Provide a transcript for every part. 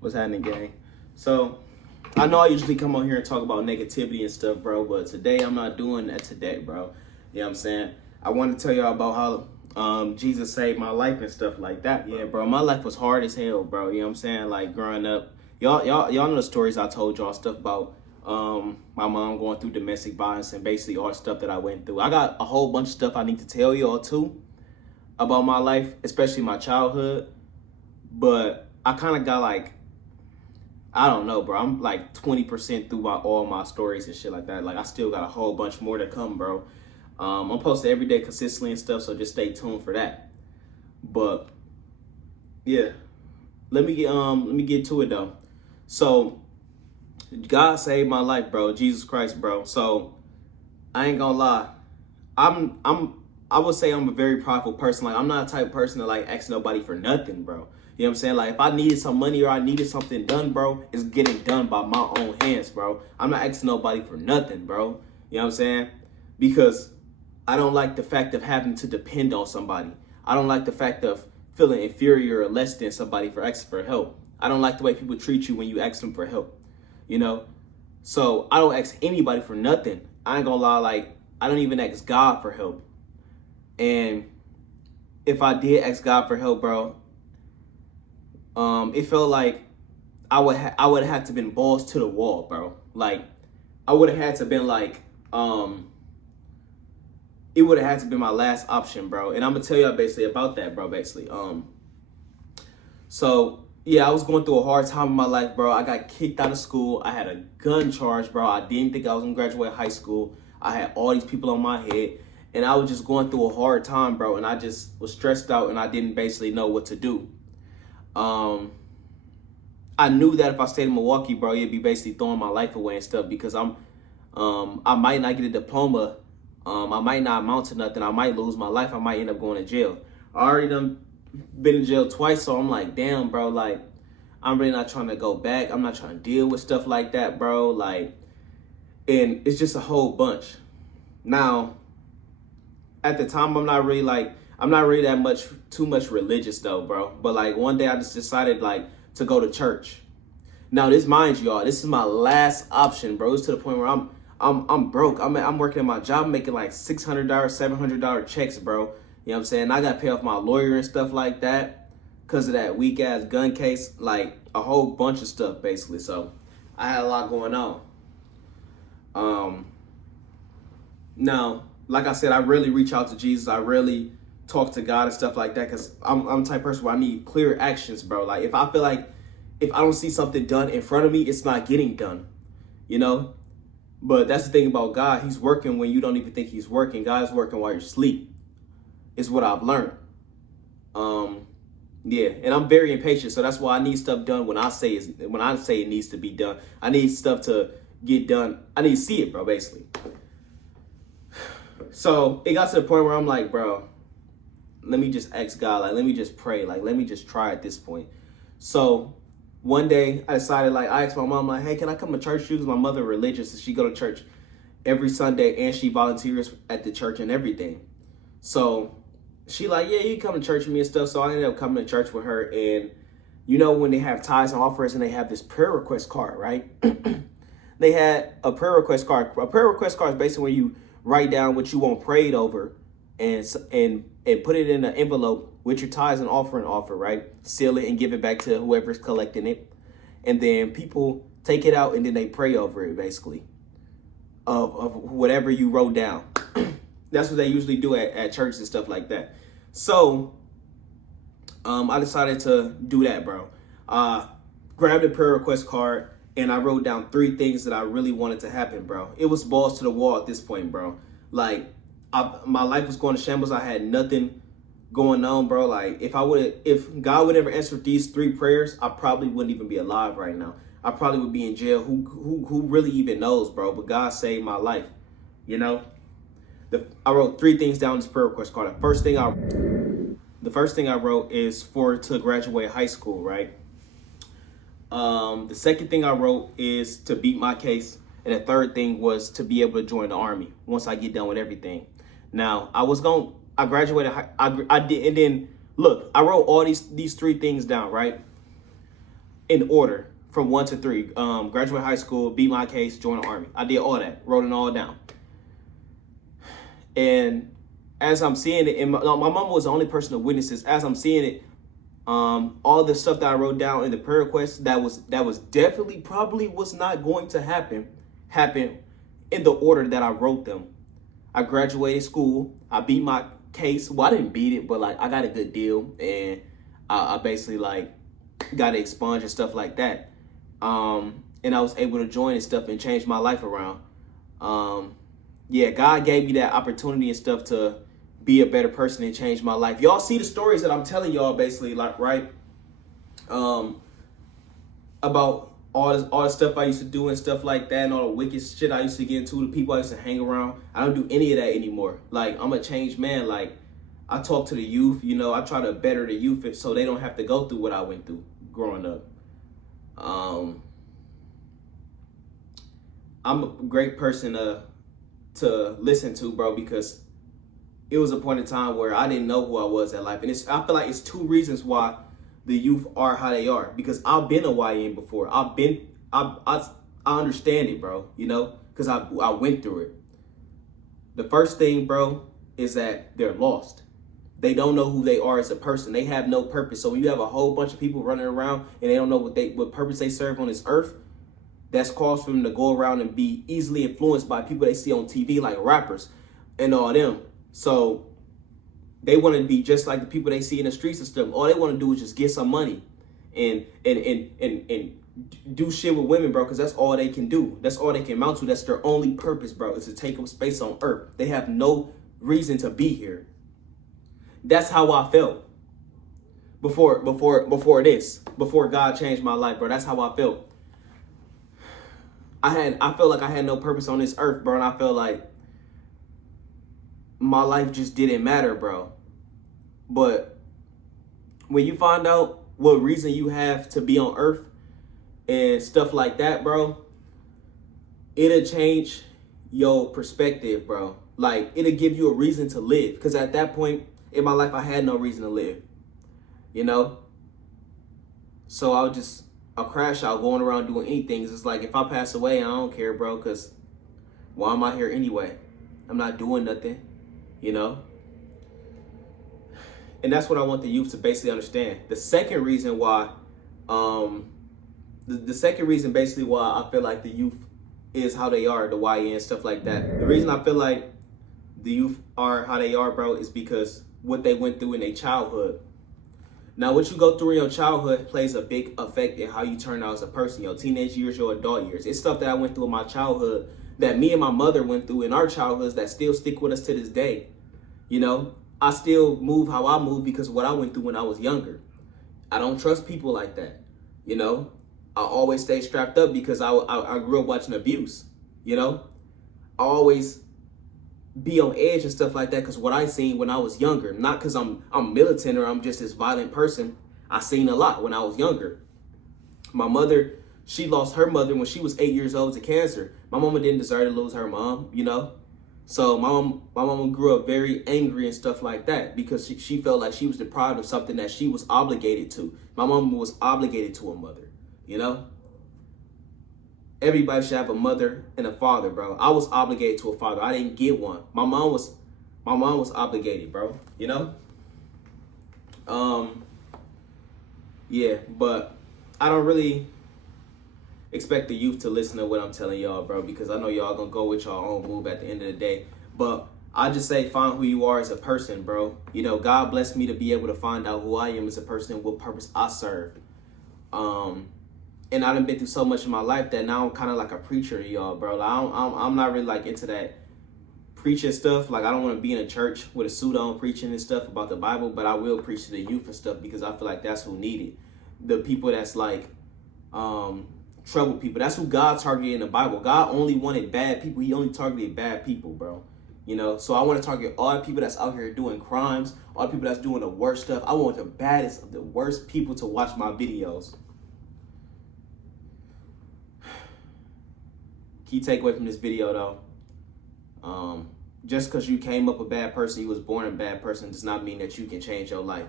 What's happening, gang? So, I know I usually come on here and talk about negativity and stuff, bro, but today I'm not doing that today, bro. You know what I'm saying? I want to tell y'all about how Jesus saved my life and stuff like that. Yeah, bro, my life was hard as hell, bro. You know what I'm saying? Like, growing up, y'all know the stories I told y'all, stuff about my mom going through domestic violence and basically all the stuff that I went through. I got a whole bunch of stuff I need to tell y'all, too, about my life, especially my childhood, but I kind of got like, I don't know, bro. I'm like 20% through all my stories and shit like that. Like, I still got a whole bunch more to come, bro. I'm posting every day consistently and stuff, so just stay tuned for that. But yeah, let me get to it though. So God saved my life, bro. Jesus Christ, bro. So I ain't gonna lie. I would say I'm a very prideful person. Like, I'm not a type of person to like ask nobody for nothing, bro. You know what I'm saying? Like, if I needed some money or I needed something done, bro, it's getting done by my own hands, bro. I'm not asking nobody for nothing, bro. You know what I'm saying? Because I don't like the fact of having to depend on somebody. I don't like the fact of feeling inferior or less than somebody for asking for help. I don't like the way people treat you when you ask them for help, you know? So I don't ask anybody for nothing. I ain't gonna lie, like, I don't even ask God for help. And if I did ask God for help, bro, it felt like I would have to been balls to the wall, bro. Like, I would have had to been like, it would have had to be my last option, bro. And I'm gonna tell y'all basically about that, bro. Basically, so yeah, I was going through a hard time in my life, bro. I got kicked out of school. I had a gun charge, bro. I didn't think I was gonna graduate high school. I had all these people on my head, and I was just going through a hard time, bro. And I just was stressed out, and I didn't basically know what to do. I knew that if I stayed in Milwaukee, bro, it'd be basically throwing my life away and stuff because I might not get a diploma. I might not amount to nothing. I might lose my life. I might end up going to jail. I already done been in jail twice, so I'm like, damn, bro, like, I'm really not trying to go back. I'm not trying to deal with stuff like that, bro. Like, and it's just a whole bunch. Now, at the time, I'm not really too much religious though, bro. But like one day I just decided like to go to church. Now, this, mind you, y'all, this is my last option, bro. It's to the point where I'm broke. I'm working at my job, making like $600, $700 checks, bro. You know what I'm saying? I got to pay off my lawyer and stuff like that because of that weak ass gun case, like a whole bunch of stuff basically. So I had a lot going on. Now, like I said, I really reach out to Jesus. I really talk to God and stuff like that because I'm the type of person where I need clear actions, bro. Like, if I feel like if I don't see something done in front of me, it's not getting done, you know? But that's the thing about God. He's working when you don't even think he's working. God's working while you're asleep. It's what I've learned. Yeah, and I'm very impatient, so that's why I need stuff done when I say it needs to be done. I need stuff to get done. I need to see it, bro, basically. So it got to the point where I'm like, bro, let me just ask God, like, let me just pray, like, let me just try at this point. So one day I decided, like, I asked my mom, like, hey, can I come to church? Because my mother religious and she go to church every Sunday and she volunteers at the church and everything. So she like, yeah, you come to church with me and stuff. So I ended up coming to church with her. And you know, when they have tithes and offers and they have this prayer request card, right? They had a prayer request card. A prayer request card is basically where you write down what you want prayed over and put it in an envelope with your tithes and offering offer, right? Seal it and give it back to whoever's collecting it. And then people take it out and then they pray over it, basically, of whatever you wrote down. That's what they usually do at churches and stuff like that. So I decided to do that, bro. Grabbed a prayer request card and I wrote down 3 things that I really wanted to happen, bro. It was balls to the wall at this point, bro. Like, my life was going to shambles. I had nothing going on, bro. Like, if God would ever answer these 3 prayers, I probably wouldn't even be alive right now. I probably would be in jail. Who really even knows, bro? But God saved my life, you know? I wrote 3 things down in this prayer request card. The first thing I wrote is to graduate high school, right? The second thing I wrote is to beat my case. And the third thing was to be able to join the army once I get done with everything. Now, I graduated, I did, and then look, I wrote all these 3 things down, right? in order from 1 to 3. Graduate high school, beat my case, join the Army. I did all that, wrote it all down. And as I'm seeing it, and my mom was the only person to witness this. As I'm seeing it, all the stuff that I wrote down in the prayer request that was definitely probably was not going to happen in the order that I wrote them. I graduated school. I beat my case. Well, I didn't beat it, but like I got a good deal, and I basically like got to expunge and stuff like that. And I was able to join and stuff and change my life around. Yeah, God gave me that opportunity and stuff to be a better person and change my life. Y'all see the stories that I'm telling y'all basically, like, right? About all the stuff I used to do and stuff like that, and all the wicked shit I used to get into, the people I used to hang around. I don't do any of that anymore. Like, I'm a changed man. Like, I talk to the youth, you know, I try to better the youth so they don't have to go through what I went through growing up. I'm a great person to listen to, bro, because it was a point in time where I didn't know who I was in life. And I feel like it's two reasons why the youth are how they are. Because I've been a YN before. I understand it, bro, you know, because I went through it. The first thing, bro, is that they're lost. They don't know who they are as a person. They have no purpose. So when you have a whole bunch of people running around and they don't know what purpose they serve on this earth, that's cause for them to go around and be easily influenced by people they see on TV, like rappers and all them. So they want to be just like the people they see in the streets and stuff. All they want to do is just get some money and do shit with women, bro, because that's all they can do. That's all they can amount to. That's their only purpose, bro, is to take up space on earth. They have no reason to be here. That's how I felt before God changed my life, bro. That's how I felt. I felt like I had no purpose on this earth, bro, and I felt like my life just didn't matter, bro. But when you find out what reason you have to be on earth and stuff like that, bro, it'll change your perspective, bro. Like, it'll give you a reason to live. Because at that point in my life, I had no reason to live, you know? So I'll crash out going around doing anything. It's like, if I pass away, I don't care, bro, because why am I here anyway? I'm not doing nothing, you know? And that's what I want the youth to basically understand. The second reason why, the second reason basically why I feel like the youth is how they are, the YN, stuff like that. The reason I feel like the youth are how they are, bro, is because what they went through in their childhood. Now, what you go through in your childhood plays a big effect in how you turn out as a person, your teenage years, your adult years. It's stuff that I went through in my childhood that me and my mother went through in our childhoods that still stick with us to this day. You know, I still move how I move because of what I went through when I was younger. I don't trust people like that. You know, I always stay strapped up because I grew up watching abuse. You know, I always be on edge and stuff like that because what I seen when I was younger, not because I'm militant or I'm just this violent person. I seen a lot when I was younger. My mother, she lost her mother when she was 8 years old to cancer. My mama didn't deserve to lose her mom, you know. So my mama grew up very angry and stuff like that because she felt like she was deprived of something that she was obligated to. My mama was obligated to a mother, you know. Everybody should have a mother and a father, bro. I was obligated to a father. I didn't get one. My mom was obligated, bro. You know? Yeah, but I don't really expect the youth to listen to what I'm telling y'all, bro, because I know y'all gonna go with y'all own move at the end of the day. But I just say find who you are as a person, bro. You know, God blessed me to be able to find out who I am as a person and what purpose I serve. And I done been through so much in my life that now I'm kind of like a preacher to y'all, bro. Like, I'm not really like into that preaching stuff. Like, I don't want to be in a church with a suit on preaching and stuff about the Bible, but I will preach to the youth and stuff because I feel like that's who need it. The people that's like trouble people. That's who God targeted in the Bible. God only wanted bad people. He only targeted bad people, bro. You know, so I want to target all the people that's out here doing crimes, all the people that's doing the worst stuff. I want the baddest of the worst people to watch my videos. Key takeaway from this video, though, just because you came up a bad person, you was born a bad person, does not mean that you can change your life.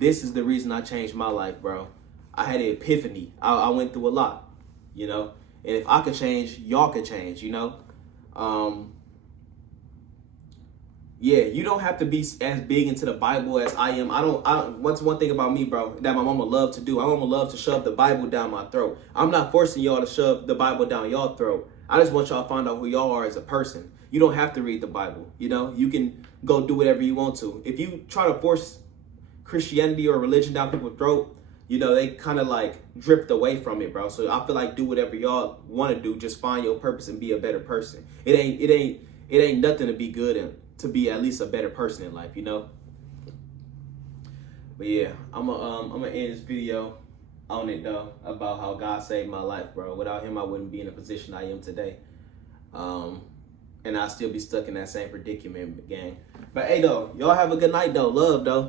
This is the reason I changed my life, bro. I had an epiphany. I went through a lot, you know. And if I could change, y'all could change, you know. Yeah, you don't have to be as big into the Bible as I am. What's one thing about me, bro, that my mama loved to do? My mama loved to shove the Bible down my throat. I'm not forcing y'all to shove the Bible down y'all throat. I just want y'all to find out who y'all are as a person. You don't have to read the Bible, you know? You can go do whatever you want to. If you try to force Christianity or religion down people's throat, you know, they kind of like drift away from it, bro. So I feel like do whatever y'all want to do. Just find your purpose and be a better person. It ain't nothing to be good in, to be at least a better person in life, you know. But yeah, I'm gonna end this video on it though, about how God saved my life, bro. Without him, I wouldn't be in the position I am today. And I'll still be stuck in that same predicament, gang. But hey though, y'all have a good night though. Love though.